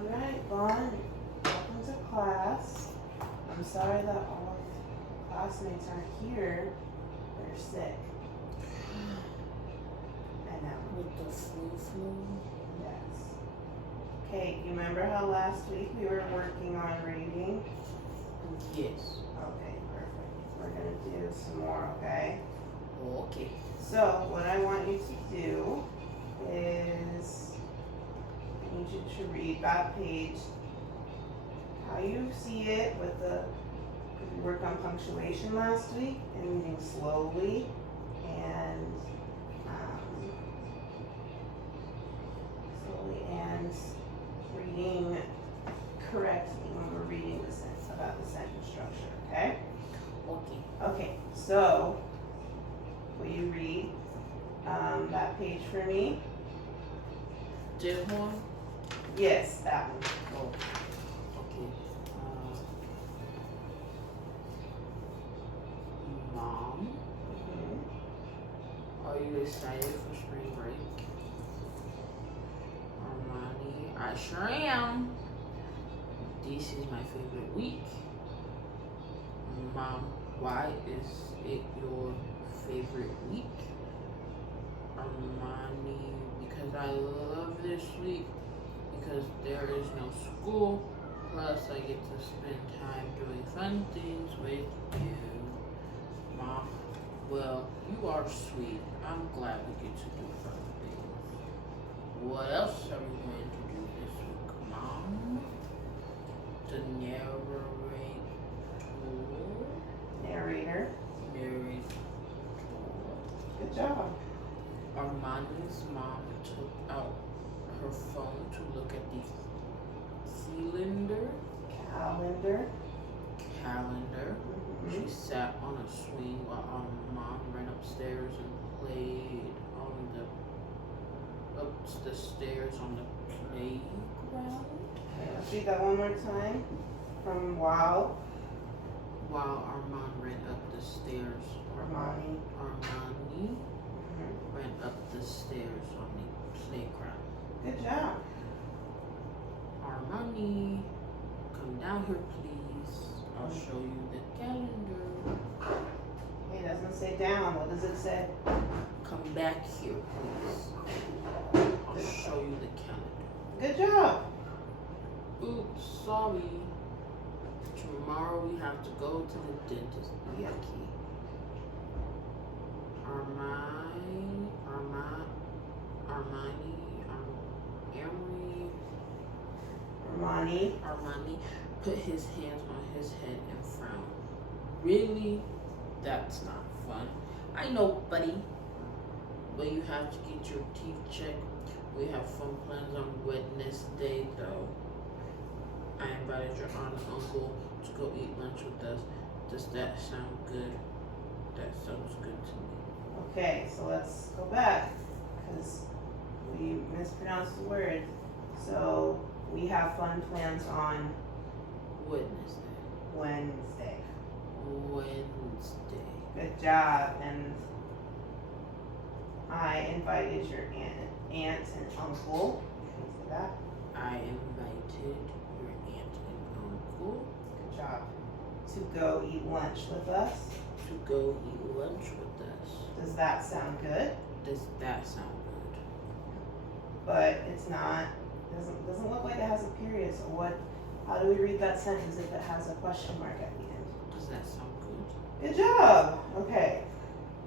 Alright, Vaughn, welcome to class. I'm sorry that all of classmates aren't here. They're sick. I know. With the flu? Yes. Okay, you remember how last week we were working on reading? Yes. Okay, perfect. We're gonna do some more, okay? Okay. So, what I want you to do is, I need you to read that page how you see it with the, we worked on punctuation last week and reading slowly and reading correctly when we're reading the sentence about the sentence structure, okay? Okay. Okay, so will you read that page for me? This one? Yes, that one. Oh. Okay. Mom, are you excited for spring break? Armani, I sure am. This is my favorite week. Mom, why is it your favorite week? Armani, because I love this week because there is no school, plus I get to spend time doing fun things with you. Mom, well, you are sweet. I'm glad we get to do fun things. What else are we going to do this week, Mom? The Narrator. narrator. Good job. Armani's mom took out her phone to look at the calendar. She sat on a swing while our mom ran upstairs and played on the stairs on the playground. Okay, let's read that one more time. From Wow. While Armand ran up the stairs. Armani. Ran up the stairs on the playground. Good job. Armani, come down here, please. I'll show you the calendar. It doesn't say down. What does it say? Come back here, please. I'll show you the calendar. Good job. Oops, sorry. Tomorrow we have to go to the dentist. Yucky. Armani put his hands on his head and frowned. Really? That's not fun. I know, buddy. But you have to get your teeth checked. We have fun plans on Wednesday, though. I invited your aunt and uncle to go eat lunch with us. Does that sound good? That sounds good to me. Okay, so let's go back because we mispronounced the word. So we have fun plans on Wednesday. Good job. And I invited your aunt and uncle. Can you say that? I invited your aunt and uncle. Good job. To go eat lunch with us. Does that sound good? Does that sound good? But it's not. Doesn't look like it has a period. So what? How do we read that sentence if it has a question mark at the end? Does that sound good? Good job. Okay.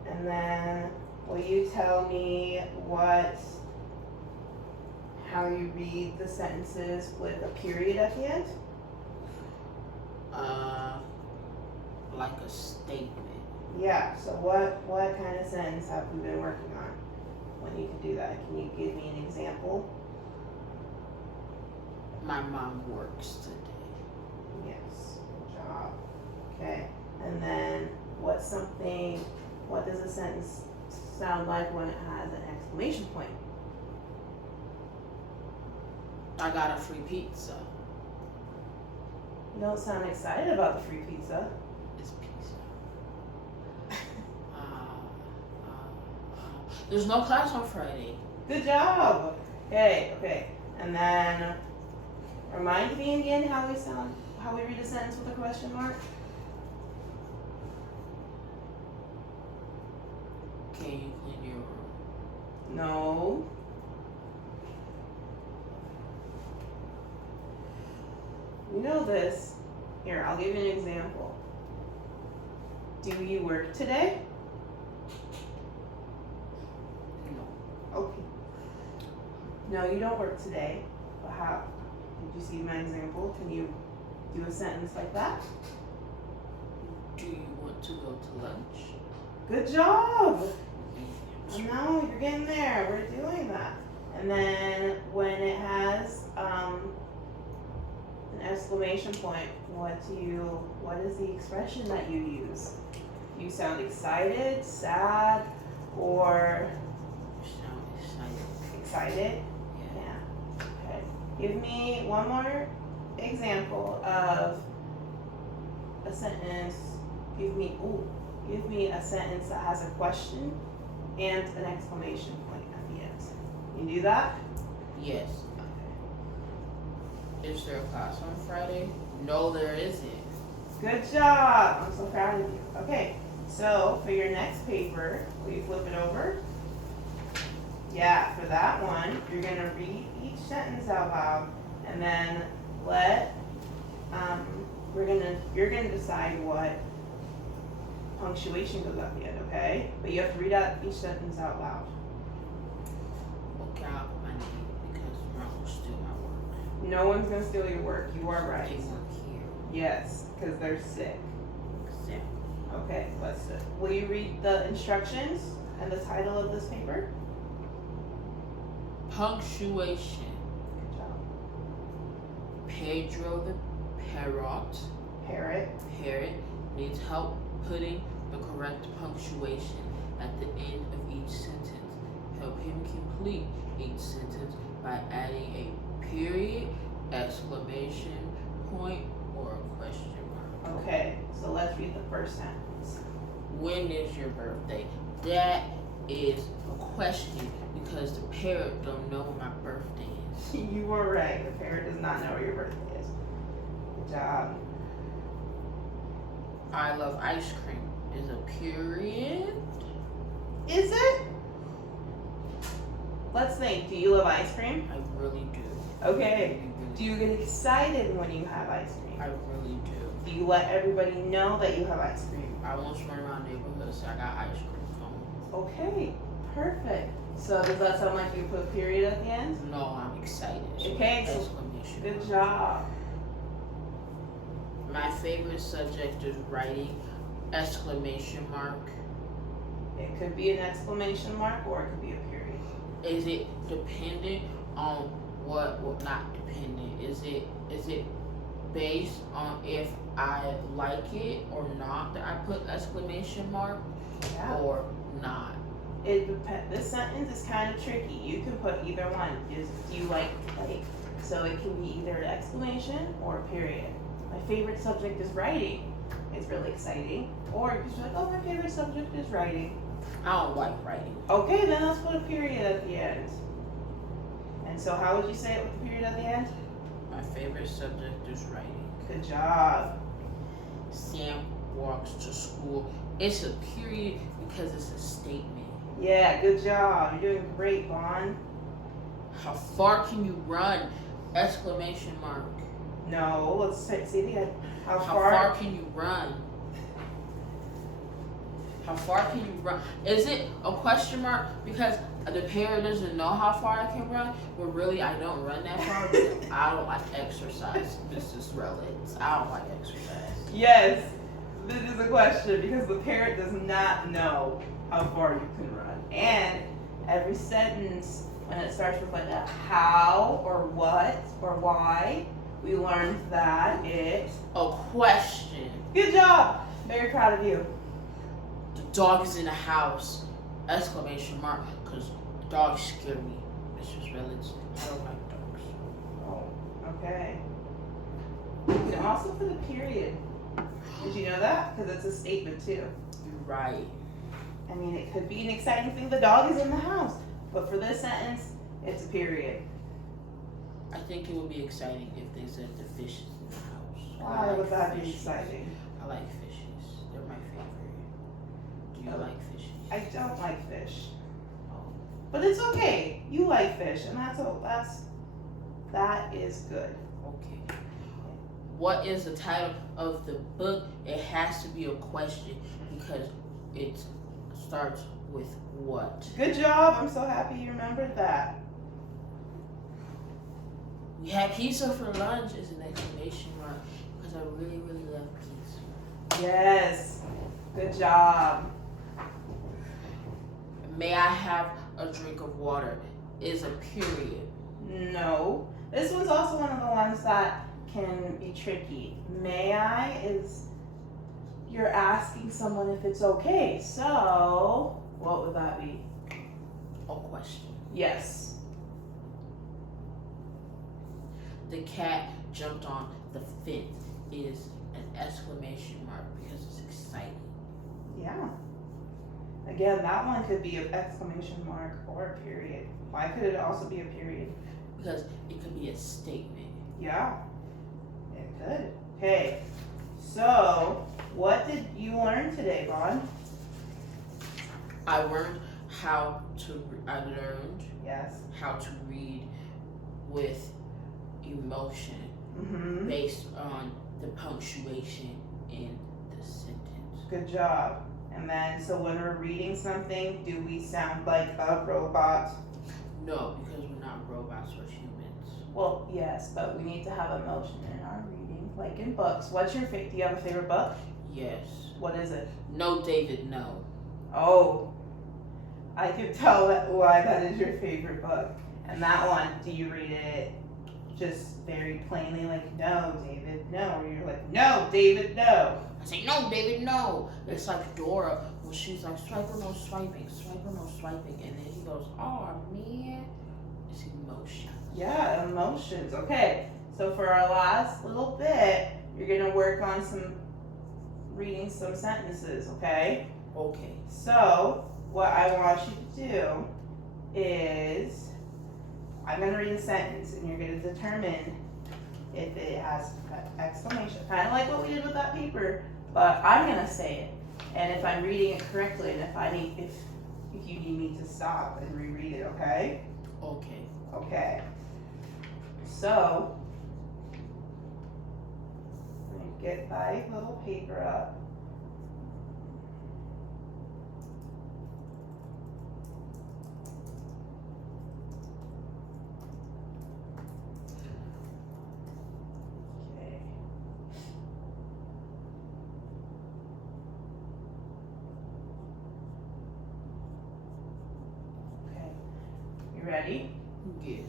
And then will you tell me how you read the sentences with a period at the end? Like a statement. Yeah. So what kind of sentence have we been working on when you can do that? Can you give me an example? My mom works today. Yes. Good job. Okay. And then what does a sentence sound like when it has an exclamation point? I got a free pizza. You don't sound excited about the free pizza. It's pizza. There's no class on Friday. Good job. Okay. And then Remind me again how we read a sentence with a question mark. Can you clean your room? No. You know this. Here, I'll give you an example. Do you work today? No. Okay. No, you don't work today. But how? Did you see my example? Can you do a sentence like that? Do you want to go to lunch? Good job! No, you're getting there. We're doing that. And then when it has an exclamation point, what is the expression that you use? You sound excited, sad, or Sound excited. excited? Yeah. Yeah. Okay. Give me one more example of a sentence. Give me a sentence that has a question and an exclamation point at the end. You do that? Yes. Is there a class on Friday? No, there isn't. Good job. I'm so proud of you. Okay. So for your next paper, will you flip it over? Yeah, for that one, you're gonna read each sentence out loud, and then you're gonna decide what punctuation goes at the end, okay? But you have to read out each sentence out loud. Okay, I'll put my name because Ron will steal my work. No one's gonna steal your work. You are right. They work here. Yes, because they're sick. Exactly. Okay, let's do it. Will you read the instructions and the title of this paper? Punctuation. Good job. Pedro the Parrot. parrot needs help putting the correct punctuation at the end of each sentence. Help him complete each sentence by adding a period, exclamation point, or a question mark. Okay, so let's read the first sentence. When is your birthday? That is a question because the parrot don't know when my birthday is. You were right. The parrot does not know where your birthday is. Good job. I love ice cream is a period. Is it? Let's think. Do you love ice cream? I really do. Okay. Do you get excited when you have ice cream? I really do. Do you let everybody know that you have ice cream? I once run around neighborhoods so I got ice cream cone. Okay, perfect. So does that sound like you put a period at the end? No, I'm excited. Okay, so Exclamation good mark. job. My favorite subject is writing. Exclamation mark. It could be an exclamation mark or it could be a period. Is it dependent on what? Well, not dependent. Is it based on if I like it or not that I put exclamation mark Yeah. or not? It depends. This sentence is kind of tricky. You can put either one. Just do you like. So it can be either an exclamation or a period. My favorite subject is writing. It's really exciting. Or you can just be like, oh, my favorite subject is writing. I don't like writing. Okay, then let's put a period at the end. And so how would you say it with the period at the end? My favorite subject is writing. Good job. Sam walks to school. It's a period because it's a statement. Yeah, good job. You're doing great, Vaughn. How far can you run? Exclamation mark. No, let's say it again. How How far? far can you run? How far can you run? Is it a question mark because the parent doesn't know how far I can run, but really I don't run that far because I don't like exercise. Mrs. Relics. I don't like exercise. Yes, this is a question because the parent does not know how far you can run. And every sentence, when it starts with like a how or what or why, we learned that it's A question. good job. Very proud of you. The dog is in the house. Exclamation mark. Because dogs scare me. Mrs. Relics. I don't like dogs. Oh, okay. You can also put a period. Did you know that? Because it's a statement too. You're right. I mean, it could be an exciting thing. The dog is in the house. But for this sentence, it's a period. I think it would be exciting if they said the fish is in the house. Why would that be fishes. exciting? I like fishes. They're my favorite. Do you like fishes? I don't like fish. Oh. But it's okay. You like fish, and that is good. Okay. What is the title of the book? It has to be a question because it starts with what? Good job. I'm so happy you remembered that. We had pizza for lunch is an exclamation mark because I really, really love pizza. Yes. Good job. May I have a drink of water is a period. No. This one's also one of the ones that can be tricky. May I is you're asking someone if it's okay. So, what would that be? A question. Yes. The cat jumped on the fence is an exclamation mark because it's exciting. Yeah. Again, that one could be an exclamation mark or a period. Why could it also be a period? Because it could be a statement. Yeah, it could. Okay, so what did you learn today, Vaughn? I learned I learned Yes. how to read with emotion Mm-hmm. based on the punctuation in the sentence. Good job. And then, so when we're reading something, do we sound like a robot? No, because we're not robots, we're humans. Well, yes, but we need to have emotion in our reading, like in books. What's your favorite? Do you have a favorite book? Yes. What is it? No, David, no. Oh, I could tell why that is your favorite book. And that one, do you read it just very plainly, like, no, David, no? Or you're like, no, David, no? I say, no, David, no. It's like Dora when she's like, swiper, no swiping, and then he goes, oh man, it's emotion. Yeah, emotions. Okay, so for our last little bit, you're gonna work on reading some sentences, okay? Okay. So, what I want you to do is, I'm gonna read a sentence, and you're gonna determine if it has an exclamation, kind of like what we did with that paper, but I'm gonna say it, and if I'm reading it correctly, and if you need me to stop and reread it, okay? Okay. Okay. So, let me get my little paper up. Okay. Okay. You ready? Yes.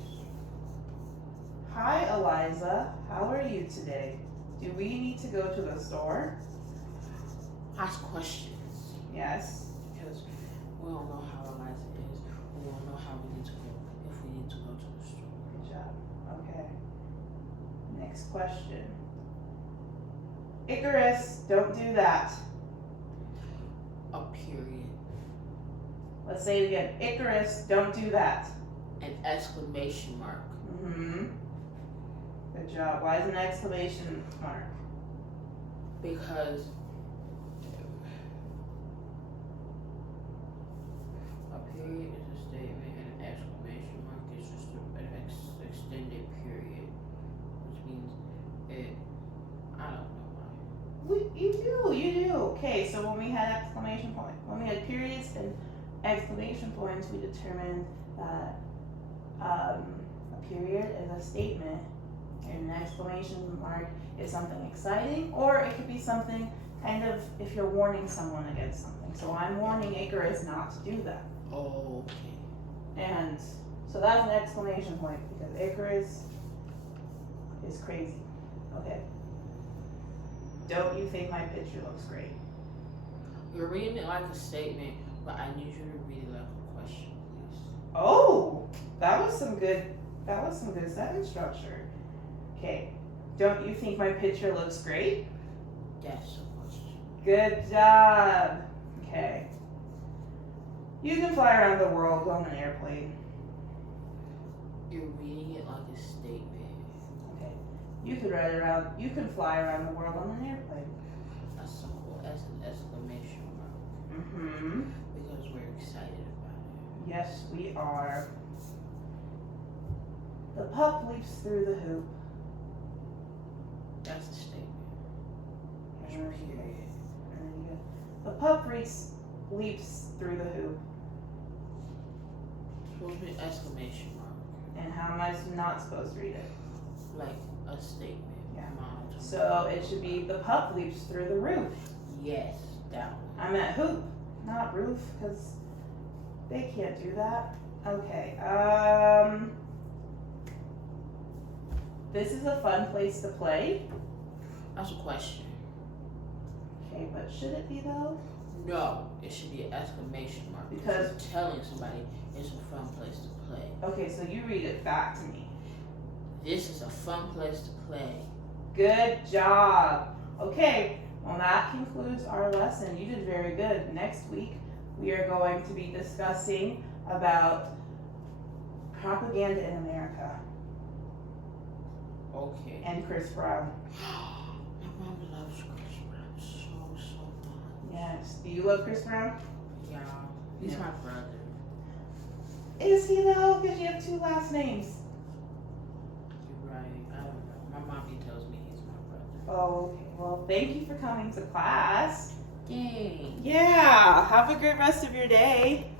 Hi, Eliza. How are you today? Do we need to go to the store? Ask questions. Yes. Because we don't know how Eliza is. We don't know how we need to go if we need to go to the store. Good job. Okay. Next question. Icarus, don't do that. A period. Let's say it again. Icarus, don't do that. An exclamation mark. Mm-hmm. Good job. Why is an exclamation mark? Because a period is a statement and an exclamation mark is just an extended period, which means it. I don't know why. You do. Okay, so when we had exclamation point, when we had periods and exclamation points, we determined that a period is a statement and an exclamation mark is something exciting, or it could be something kind of if you're warning someone against something. So I'm warning Icarus not to do that. Oh, okay. And so that's an exclamation point because Icarus is crazy. Okay. Don't you think my picture looks great? You're reading it like a statement, but I need you to read it like a question, please. Oh, that was some good sentence structure. Okay. Don't you think my picture looks great? That's a question. Good job. Okay. You can fly around the world on an airplane. You're reading it like a statement. Okay. You could ride around. You can fly around the world on an airplane. That's so cool. That's an exclamation mark. Mm-hmm. Because we're excited about it. Yes, we are. The pup leaps through the hoop. That's a statement. There's There a you go. period. There you go. The pup leaps through the hoop. Supposed to be exclamation mark. And how am I not supposed to read it? Like a statement. Yeah. Mom told me. So it should be the pup leaps through the roof. Yes, that one. I'm at hoop, not roof, because they can't do that. Okay. This is a fun place to play. That's a question. Okay, but should it be though? No, it should be an exclamation mark. Because- you're telling somebody it's a fun place to play. Okay, so you read it back to me. This is a fun place to play. Good job. Okay, well that concludes our lesson. You did very good. Next week we are going to be discussing about propaganda in America Okay. and Chris Brown. My mom loves Chris Brown so much. Yes. Do you love Chris Brown? Yeah, he's Yeah. my brother. Is he though? Because you have two last names. You're right. I don't know. My mommy tells me he's my brother. Oh, okay. Well, thank you for coming to class. Yay. Yeah. Have a great rest of your day.